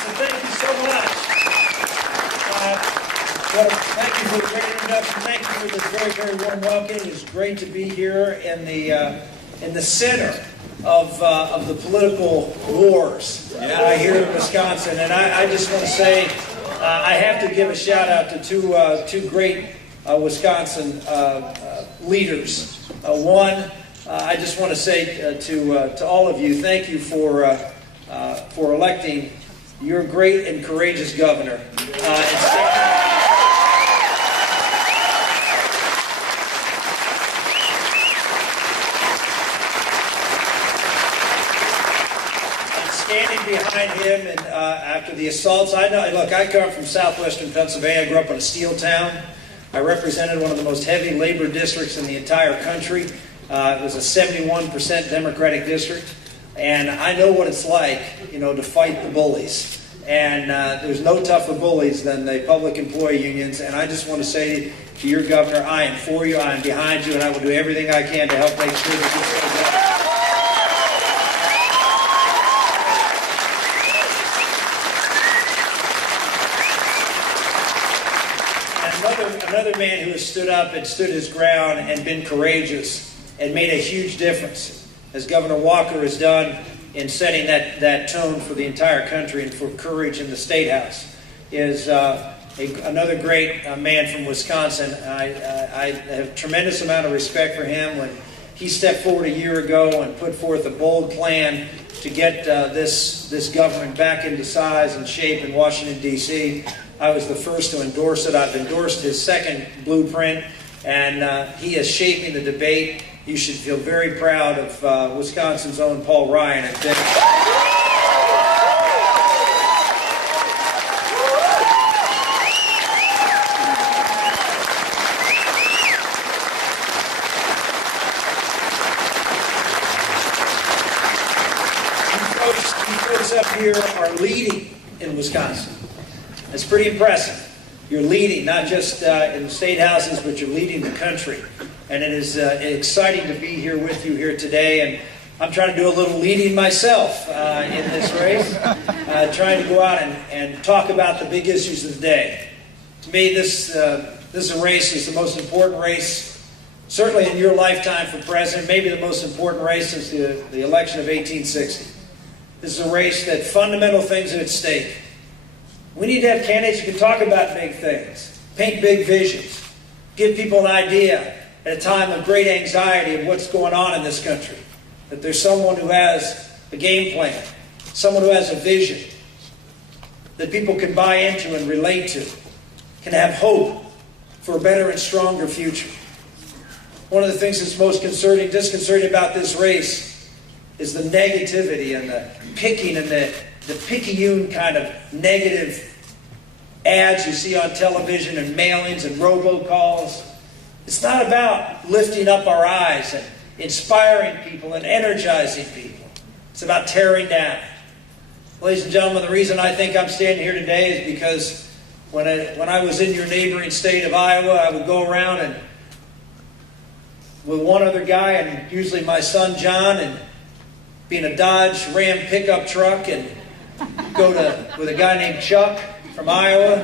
So thank you so much. Thank you for the great introduction. Thank you for this very, very warm welcome. It's great to be here in the center of the political wars here in Wisconsin. And I just want to say I have to give a shout out to two great Wisconsin leaders. One, I just want to say to all of you, thank you for electing your great and courageous governor. Standing behind him, and after the assaults, I come from southwestern Pennsylvania. I grew up in a steel town. I represented one of the most heavy labor districts in the entire country. It was a 71% Democratic district, and I know what it's like, to fight the bullies. And there's no tougher bullies than the public employee unions. And I just want to say to your governor, I am for you, I am behind you, and I will do everything I can to help make sure that this goes on. Another man who has stood up and stood his ground and been courageous and made a huge difference, as Governor Walker has done in setting that tone for the entire country and for courage in the State House, is another great man from Wisconsin. I have a tremendous amount of respect for him. When he stepped forward a year ago and put forth a bold plan to get this government back into size and shape in Washington, D.C., I was the first to endorse it. I've endorsed his second blueprint, and he is shaping the debate. You should feel very proud of Wisconsin's own Paul Ryan. You folks up here are leading in Wisconsin. It's pretty impressive. You're leading, not just in the state houses, but you're leading the country. And it is exciting to be here with you here today. And I'm trying to do a little leading myself in this race, trying to go out and talk about the big issues of the day. To me, this race is the most important race, certainly in your lifetime for president, maybe the most important race since the election of 1860. This is a race that fundamental things are at stake. We need to have candidates who can talk about big things, paint big visions, give people an idea at a time of great anxiety of what's going on in this country. That there's someone who has a game plan, someone who has a vision that people can buy into and relate to, can have hope for a better and stronger future. One of the things that's most disconcerting about this race is the negativity and the picking and the picayune kind of negative ads you see on television and mailings and robocalls. It's not about lifting up our eyes and inspiring people and energizing people. It's about tearing down. Ladies and gentlemen, the reason I think I'm standing here today is because when I was in your neighboring state of Iowa, I would go around and with one other guy, and usually my son John, and be in a Dodge Ram pickup truck and go with a guy named Chuck from Iowa.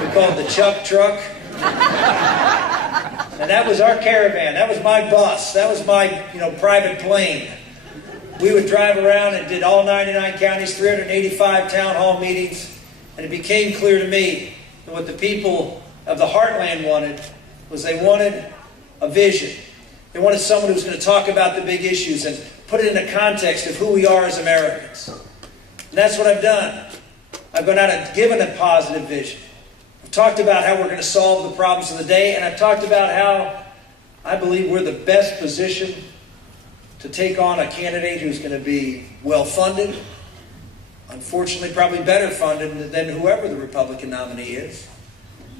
We called it the Chuck Truck. And that was our caravan. That was my bus. That was my private plane. We would drive around and did all 99 counties, 385 town hall meetings. And it became clear to me that what the people of the heartland wanted was they wanted a vision. They wanted someone who was going to talk about the big issues and put it in the context of who we are as Americans. And that's what I've done. I've gone out and given a positive vision. I've talked about how we're going to solve the problems of the day, and I've talked about how I believe we're the best position to take on a candidate who's going to be well-funded, unfortunately probably better funded than whoever the Republican nominee is.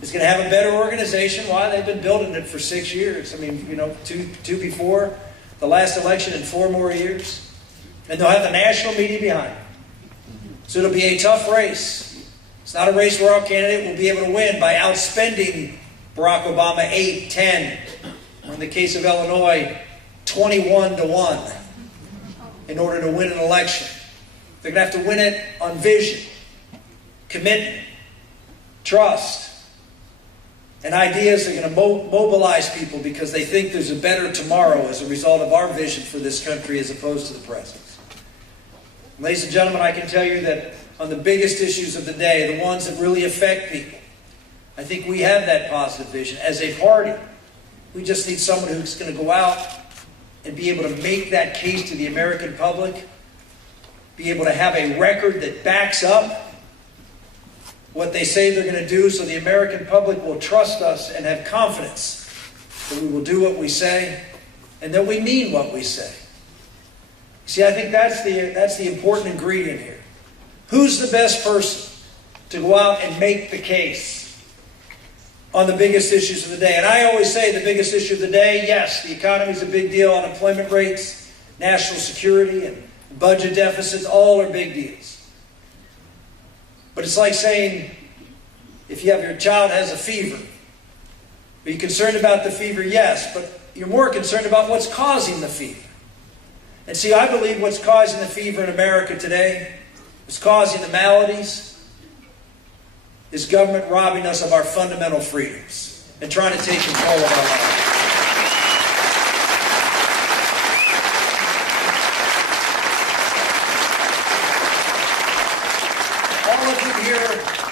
Is going to have a better organization. Why? They've been building it for 6 years. I mean, two before the last election and 4 more years. And they'll have the national media behind them. So it'll be a tough race. It's not a race where our candidate will be able to win by outspending Barack Obama 8, 10, or in the case of Illinois, 21-1 in order to win an election. They're going to have to win it on vision. commitment, trust, and ideas that are going to mobilize people because they think there's a better tomorrow as a result of our vision for this country as opposed to the present. Ladies and gentlemen, I can tell you that on the biggest issues of the day, the ones that really affect people, I think we have that positive vision. As a party, we just need someone who's going to go out and be able to make that case to the American public, be able to have a record that backs up what they say they're going to do so the American public will trust us and have confidence that we will do what we say and that we mean what we say. See, I think that's the important ingredient here. Who's the best person to go out and make the case on the biggest issues of the day? And I always say the biggest issue of the day, yes, the economy is a big deal, unemployment rates, national security, and budget deficits, all are big deals. But it's like saying, if your child has a fever, are you concerned about the fever? Yes, but you're more concerned about what's causing the fever. And see, I believe what's causing the fever in America today, what's causing the maladies, is government robbing us of our fundamental freedoms and trying to take control of our lives.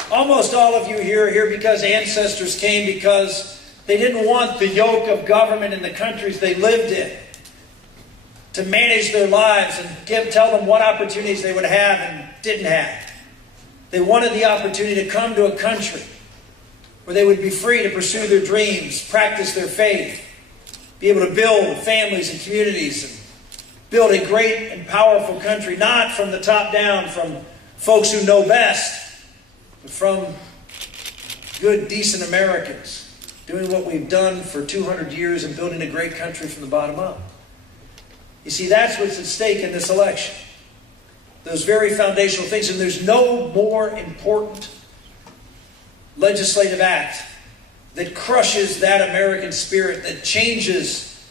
Almost all of you here are here because ancestors came because they didn't want the yoke of government in the countries they lived in to manage their lives and tell them what opportunities they would have and didn't have. They wanted the opportunity to come to a country where they would be free to pursue their dreams, practice their faith, be able to build families and communities and build a great and powerful country, not from the top down, from folks who know best, from good, decent Americans doing what we've done for 200 years and building a great country from the bottom up. You see, that's what's at stake in this election. Those very foundational things. And there's no more important legislative act that crushes that American spirit, that changes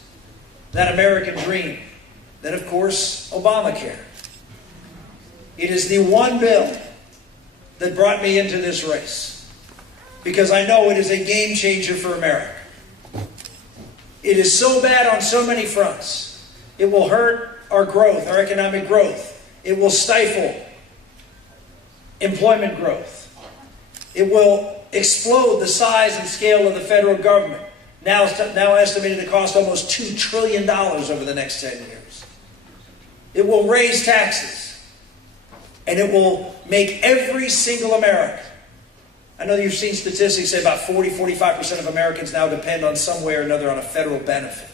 that American dream, than, of course, Obamacare. It is the one bill that brought me into this race, because I know it is a game changer for America. It is so bad on so many fronts. It will hurt our growth, our economic growth. It will stifle employment growth. It will explode the size and scale of the federal government, now estimated to cost almost $2 trillion over the next 10 years. It will raise taxes. And it will make every single American. I know you've seen statistics say about 40-45% of Americans now depend on some way or another on a federal benefit.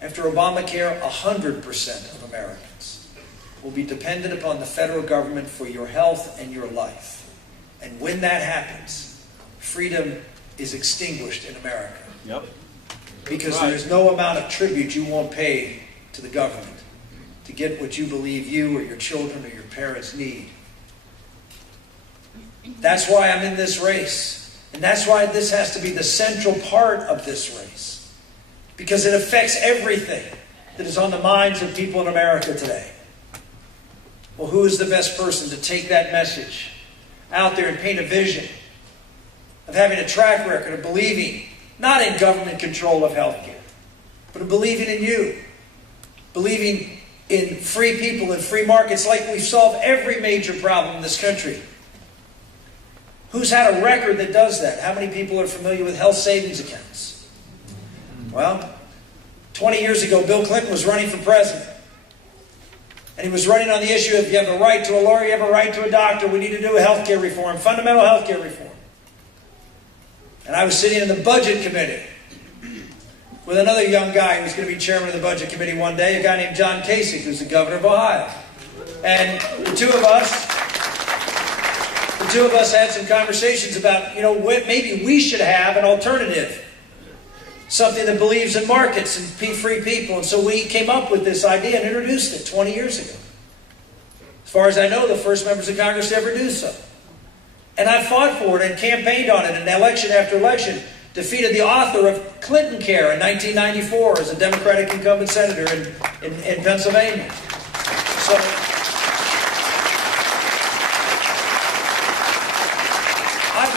After Obamacare, 100% of Americans will be dependent upon the federal government for your health and your life. And when that happens, freedom is extinguished in America. Yep. Because there is no amount of tribute you won't pay to the government to get what you believe you or your children or your parents need. That's why I'm in this race. And that's why this has to be the central part of this race. Because it affects everything that is on the minds of people in America today. Well, who is the best person to take that message out there and paint a vision of having a track record of believing, not in government control of healthcare, but of believing in you, believing in free people and free markets like we've solved every major problem in this country. Who's had a record that does that? How many people are familiar with health savings accounts? Well, 20 years ago, Bill Clinton was running for president. And he was running on the issue of you have a right to a lawyer, you have a right to a doctor, we need to do a health care reform, fundamental health care reform. And I was sitting in the budget committee with another young guy who was going to be chairman of the budget committee one day, a guy named John Kasich, who's the governor of Ohio. And the two of us had some conversations about, maybe we should have an alternative. Something that believes in markets and free people. And so we came up with this idea and introduced it 20 years ago. As far as I know, the first members of Congress to ever do so. And I fought for it and campaigned on it, and election after election defeated the author of Clinton Care in 1994 as a Democratic incumbent senator in Pennsylvania. So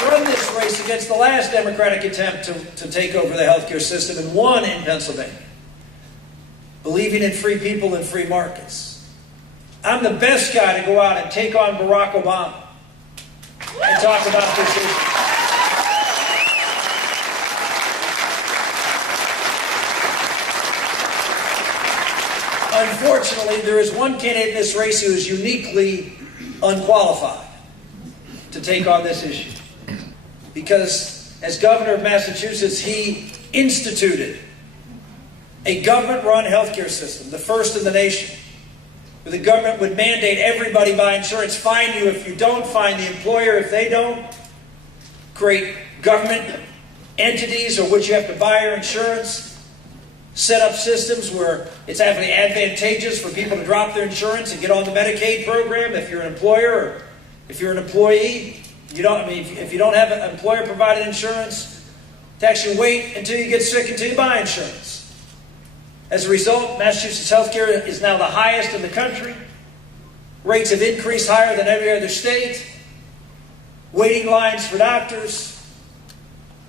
run this race against the last Democratic attempt to take over the healthcare system and won in Pennsylvania, believing in free people and free markets. I'm the best guy to go out and take on Barack Obama and talk about this issue. Unfortunately, there is one candidate in this race who is uniquely unqualified to take on this issue. Because as governor of Massachusetts, he instituted a government-run healthcare system, the first in the nation, where the government would mandate everybody buy insurance, fine you if you don't, fine the employer if they don't, create government entities or which you have to buy your insurance, set up systems where it's actually advantageous for people to drop their insurance and get on the Medicaid program if you're an employer or if you're an employee. If you don't have an employer-provided insurance, to actually wait until you get sick until you buy insurance. As a result, Massachusetts healthcare is now the highest in the country. Rates have increased higher than every other state. Waiting lines for doctors.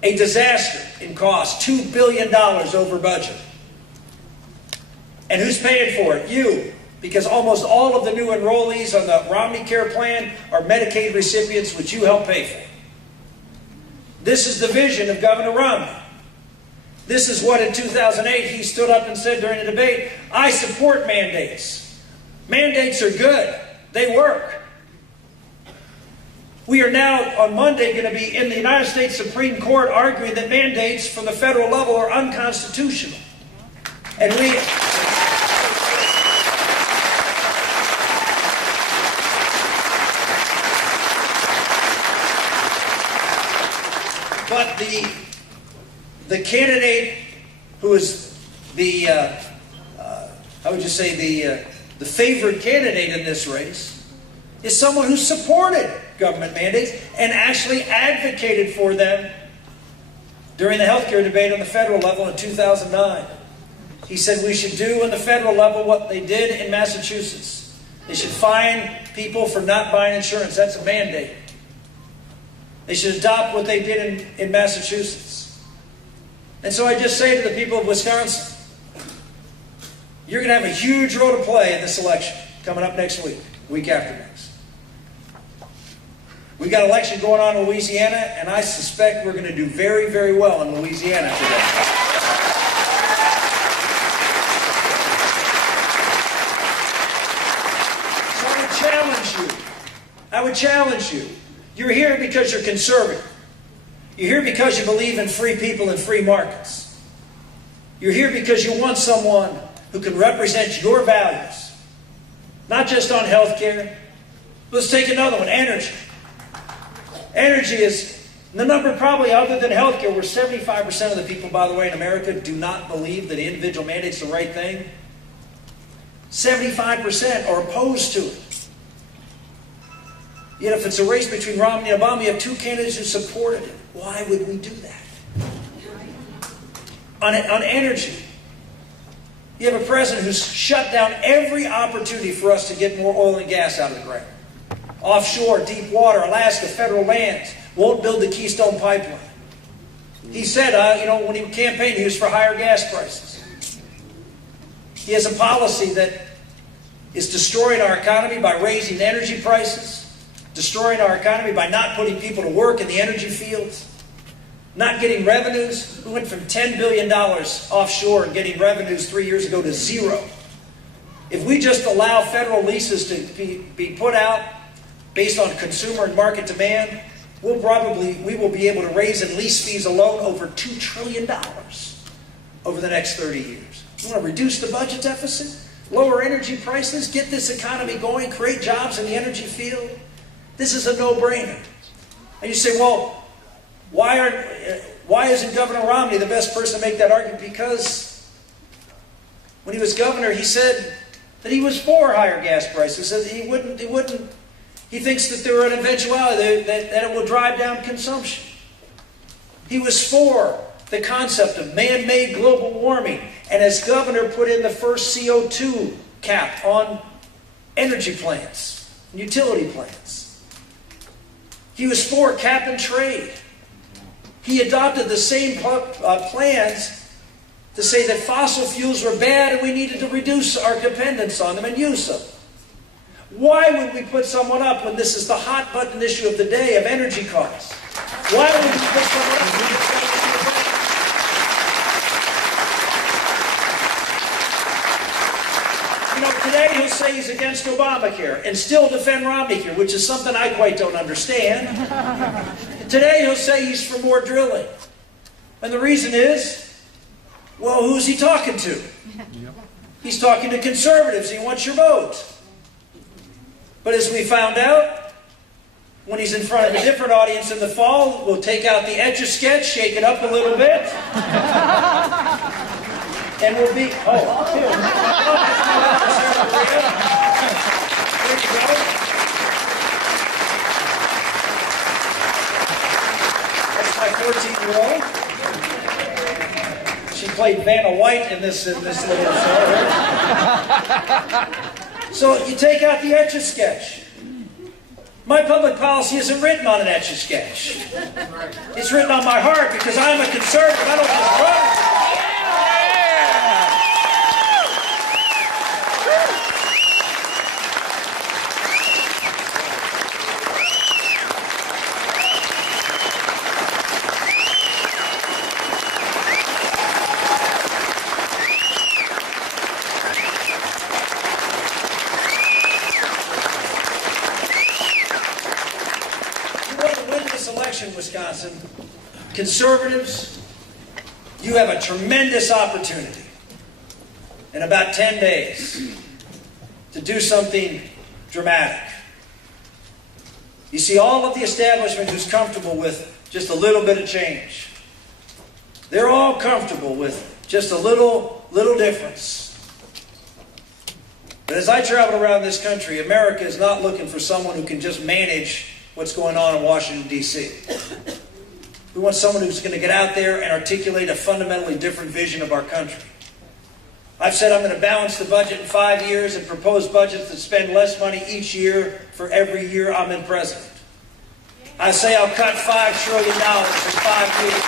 A disaster in cost, $2 billion over budget. And who's paying for it? You. Because almost all of the new enrollees on the Romney Care Plan are Medicaid recipients, which you help pay for. This is the vision of Governor Romney. This is what in 2008 he stood up and said during a debate, I support mandates. Mandates are good. They work. We are now on Monday going to be in the United States Supreme Court arguing that mandates from the federal level are unconstitutional. And but the candidate who is the the favored candidate in this race is someone who supported government mandates and actually advocated for them during the healthcare debate on the federal level in 2009. He said we should do on the federal level what they did in Massachusetts. They should fine people for not buying insurance. That's a mandate. They should adopt what they did in Massachusetts. And so I just say to the people of Wisconsin, you're going to have a huge role to play in this election coming up next week after next. We've got an election going on in Louisiana, and I suspect we're going to do very, very well in Louisiana today. So I would challenge you. You're here because you're conservative. You're here because you believe in free people and free markets. You're here because you want someone who can represent your values. Not just on health care. Let's take another one, energy. Energy is the number probably other than health care, where 75% of the people, by the way, in America do not believe that individual mandate's the right thing. 75% are opposed to it. Yet if it's a race between Romney and Obama, you have two candidates who supported it. Why would we do that? On energy, you have a president who's shut down every opportunity for us to get more oil and gas out of the ground. Offshore, deep water, Alaska, federal lands, won't build the Keystone Pipeline. He said, when he campaigned, he was for higher gas prices. He has a policy that is destroying our economy by raising energy prices, destroying our economy by not putting people to work in the energy fields, not getting revenues. We went from $10 billion offshore and getting revenues 3 years ago to zero. If we just allow federal leases to be put out based on consumer and market demand, we will be able to raise in lease fees alone over $2 trillion over the next 30 years. We want to reduce the budget deficit, lower energy prices, get this economy going, create jobs in the energy field. This is a no-brainer. And you say, well, why isn't Governor Romney the best person to make that argument? Because when he was governor, he said that he was for higher gas prices. He thinks that there are an eventuality that it will drive down consumption. He was for the concept of man-made global warming, and as governor put in the first CO2 cap on energy plants, utility plants. He was for cap and trade. He adopted the same plans to say that fossil fuels were bad and we needed to reduce our dependence on them and use them. Why would we put someone up when this is the hot button issue of the day of energy costs? Why would we put someone up when this is the issue of energy? You know, today he'll say he's against Obamacare and still defend Romneycare, which is something I quite don't understand. Today he'll say he's for more drilling. And the reason is, well, who's he talking to? He's talking to conservatives. He wants your vote. But as we found out, when he's in front of a different audience in the fall, we'll take out the Etch-a-Sketch, shake it up a little bit, and we'll be... Oh, there you go. That's my 14-year-old. She played Vanna White in this little show. So you take out the Etch-a-Sketch. My public policy isn't written on an Etch-a-Sketch. It's written on my heart because I'm a conservative. I don't just run. Wisconsin, conservatives, you have a tremendous opportunity in about 10 days to do something dramatic. You see, all of the establishment who's comfortable with just a little bit of change, they're all comfortable with just a little difference. But as I travel around this country, America is not looking for someone who can just manage what's going on in Washington, D.C. We want someone who's going to get out there and articulate a fundamentally different vision of our country. I've said I'm going to balance the budget in 5 years and propose budgets that spend less money each year for every year I'm in president. I say I'll cut $5 trillion in 5 years.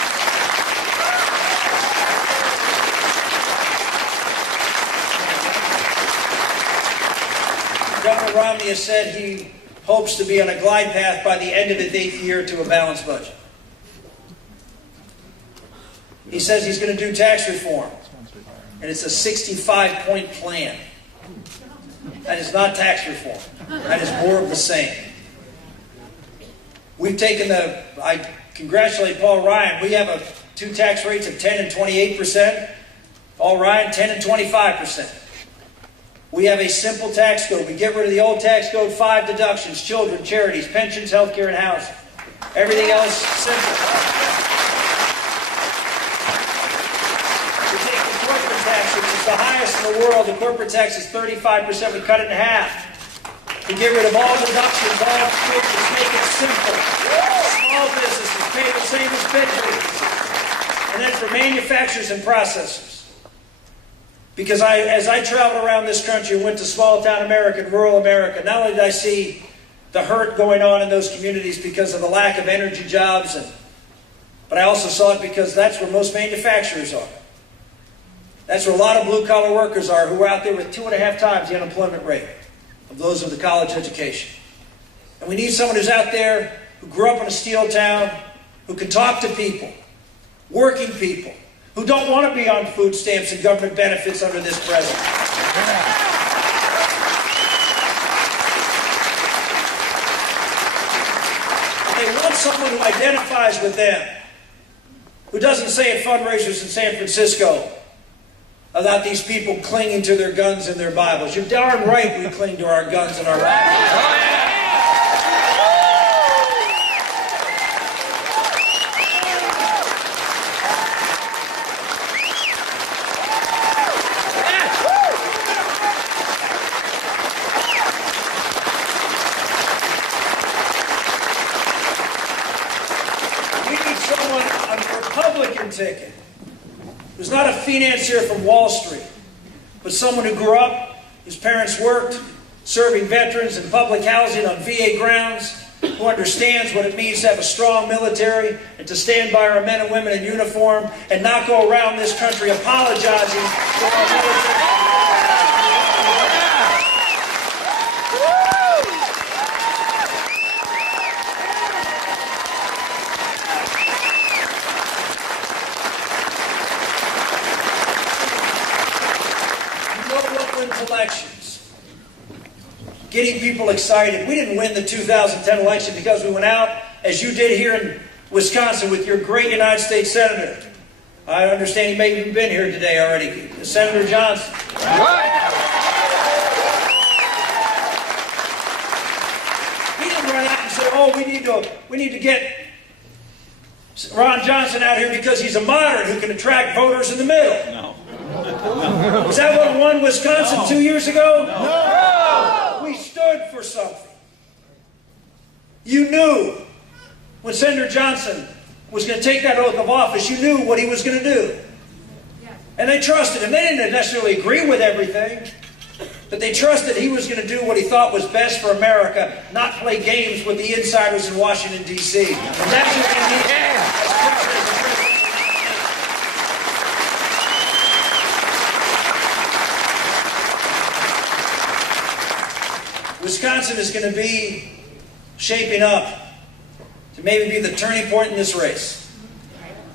Governor Romney has said he hopes to be on a glide path by the end of his 8th year to a balanced budget. He says he's going to do tax reform, and it's a 65-point plan. That is not tax reform. That is more of the same. We've taken I congratulate Paul Ryan. We have two tax rates of 10 and 28%. Paul Ryan, 10 and 25%. We have a simple tax code. We get rid of the old tax code, 5 deductions, children, charities, pensions, health care, and housing. Everything else, simple. We take the corporate tax, which is the highest in the world. The corporate tax is 35%. We cut it in half. We get rid of all deductions, all exclusions, make it simple. Small businesses pay the same as big businesses. And then for manufacturers and processors. Because as I traveled around this country and went to small town America and rural America, not only did I see the hurt going on in those communities because of the lack of energy jobs, but I also saw it because that's where most manufacturers are. That's where a lot of blue-collar workers are who are out there with 2.5 times the unemployment rate of those with a college education. And we need someone who's out there who grew up in a steel town, who can talk to people, working people, who don't want to be on food stamps and government benefits under this president. They want someone who identifies with them, who doesn't say at fundraisers in San Francisco about these people clinging to their guns and their Bibles. You're darn right we cling to our guns and our Bibles. Ticket. Who's not a financier from Wall Street, but someone who grew up, whose parents worked, serving veterans in public housing on VA grounds, who understands what it means to have a strong military and to stand by our men and women in uniform and not go around this country apologizing for our military. Elections. Getting people excited. We didn't win the 2010 election because we went out, as you did here in Wisconsin, with your great United States Senator. I understand he may have even been here today already, Senator Johnson. He didn't run out and say, "Oh, we need to get Ron Johnson out here because he's a moderate who can attract voters in the middle." No. Is that what won Wisconsin 2 years ago? No. We stood for something. You knew when Senator Johnson was going to take that oath of office, you knew what he was going to do. And they trusted him. They didn't necessarily agree with everything, but they trusted he was going to do what he thought was best for America, not play games with the insiders in Washington, D.C. And that's what we need as president. Wisconsin is going to be shaping up to maybe be the turning point in this race.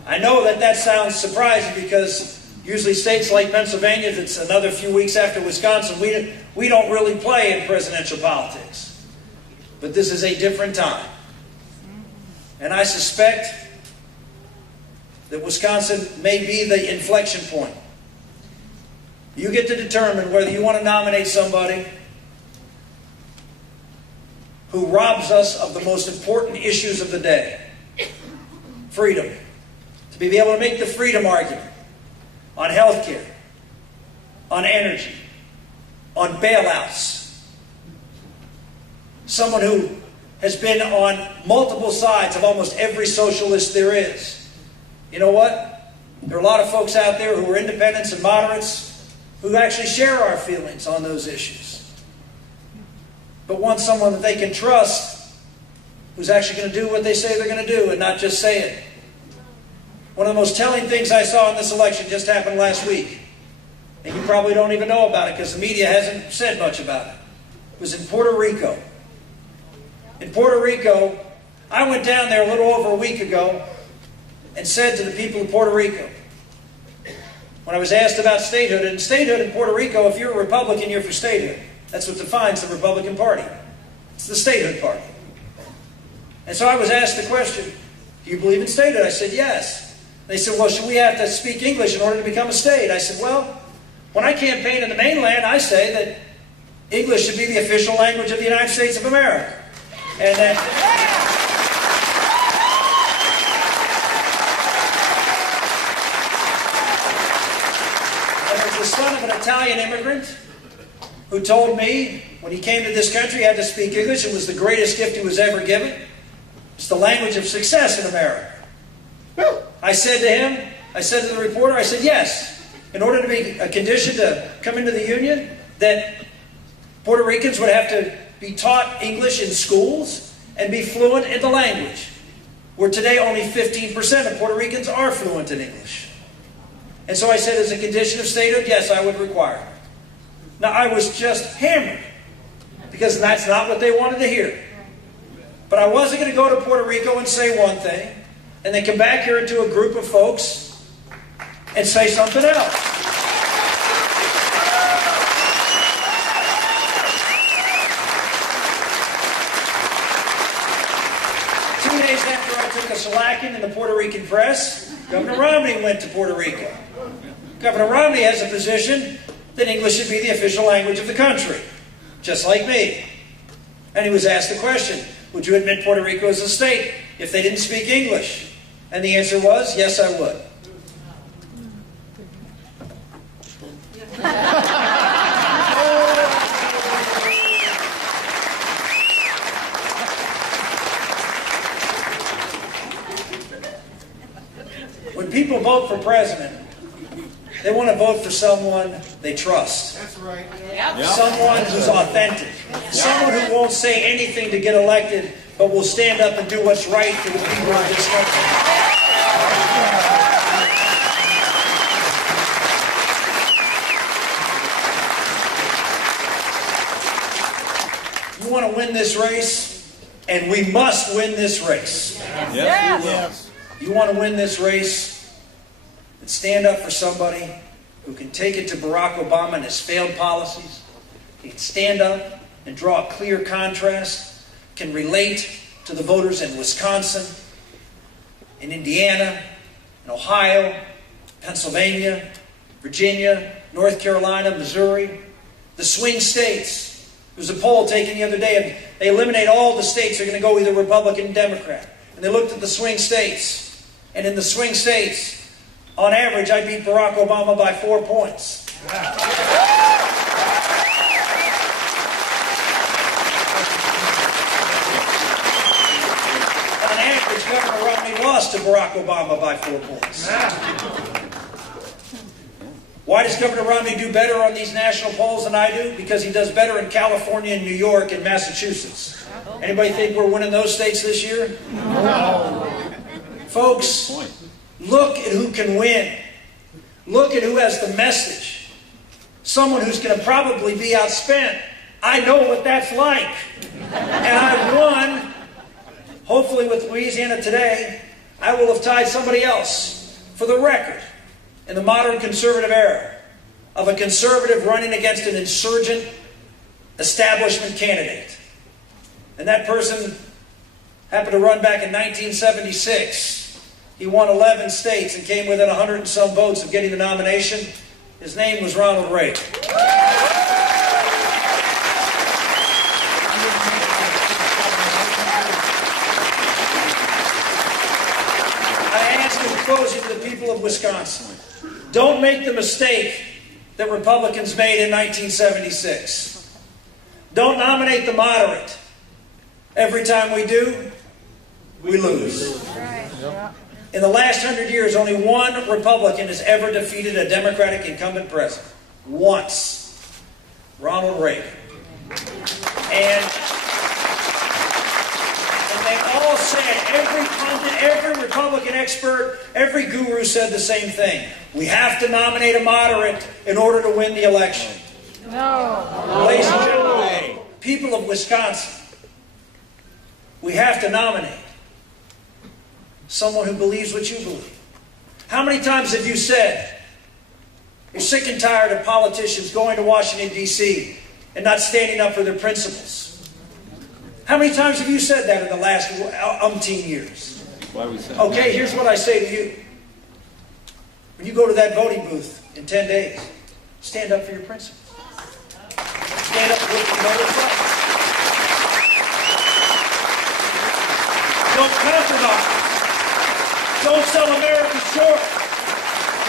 I know that sounds surprising because usually states like Pennsylvania, it's another few weeks after Wisconsin, we don't really play in presidential politics. But this is a different time. And I suspect that Wisconsin may be the inflection point. You get to determine whether you want to nominate somebody who robs us of the most important issues of the day. Freedom. To be able to make the freedom argument on health care, on energy, on bailouts. Someone who has been on multiple sides of almost every socialist there is. You know what? There are a lot of folks out there who are independents and moderates who actually share our feelings on those issues, but want someone that they can trust who's actually going to do what they say they're going to do and not just say it. One of the most telling things I saw in this election just happened last week, and you probably don't even know about it because the media hasn't said much about it. It was in Puerto Rico. In Puerto Rico, I went down there a little over a week ago and said to the people of Puerto Rico, when I was asked about statehood, and statehood in Puerto Rico, if you're a Republican, you're for statehood. That's what defines the Republican Party. It's the statehood party. And so I was asked the question, do you believe in statehood? I said, yes. They said, well, should we have to speak English in order to become a state? I said, well, when I campaign in the mainland, I say that English should be the official language of the United States of America. And that... And as the son of an Italian immigrant who told me when he came to this country he had to speak English, it was the greatest gift he was ever given. It's the language of success in America. I said to him, I said to the reporter, I said, yes, in order to be a condition to come into the Union, that Puerto Ricans would have to be taught English in schools and be fluent in the language, where today only 15% of Puerto Ricans are fluent in English. And so I said, as a condition of statehood, yes, I would require it. Now, I was just hammered, because that's not what they wanted to hear. But I wasn't going to go to Puerto Rico and say one thing, and then come back here to a group of folks and say something else. 2 days after I took a shellacking in the Puerto Rican press, Governor Romney went to Puerto Rico. Governor Romney has a position that English should be the official language of the country, just like me. And he was asked the question, would you admit Puerto Rico as a state if they didn't speak English? And the answer was, yes, I would. When people vote for president, they want to vote for someone they trust. That's right. Someone who's authentic. Someone who won't say anything to get elected, but will stand up and do what's right for the people of this country. You want to win this race, and we must win this race. Yes. You want to win this race, and stand up for somebody who can take it to Barack Obama and his failed policies. He can stand up and draw a clear contrast, can relate to the voters in Wisconsin, in Indiana, in Ohio, Pennsylvania, Virginia, North Carolina, Missouri, the swing states. There was a poll taken the other day. They eliminate all the states that are going to go either Republican or Democrat. And they looked at the swing states. And in the swing states, on average, I beat Barack Obama by 4 points. On average, Governor Romney lost to Barack Obama by 4 points. Why does Governor Romney do better on these national polls than I do? Because he does better in California and New York and Massachusetts. Anybody think we're winning those states this year? No. Folks, look at who can win. Look at who has the message. Someone who's going to probably be outspent. I know what that's like. And I won, hopefully with Louisiana today, I will have tied somebody else for the record in the modern conservative era of a conservative running against an insurgent establishment candidate. And that person happened to run back in 1976. He won 11 states and came within 100 and some votes of getting the nomination. His name was Ronald Reagan. I ask in closing to the people of Wisconsin, don't make the mistake that Republicans made in 1976. Don't nominate the moderate. Every time we do, we lose. In the last 100 years, only one Republican has ever defeated a Democratic incumbent president. Once. Ronald Reagan. And they all said, every pundit, every Republican expert, every guru said the same thing. We have to nominate a moderate in order to win the election. No. Ladies and gentlemen, people of Wisconsin, we have to nominate someone who believes what you believe. How many times have you said you're sick and tired of politicians going to Washington, D.C. and not standing up for their principles? How many times have you said that in the last umpteen years? Okay, here's what I say to you. When you go to that voting booth in 10 days, stand up for your principles. Stand up for what you know is right. Don't compromise. Don't sell America short.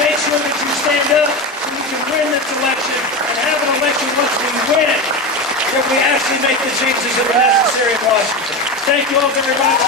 Make sure that you stand up so you can win this election and have an election once we win it, that we actually make the changes that are necessary in Washington. Thank you all very much.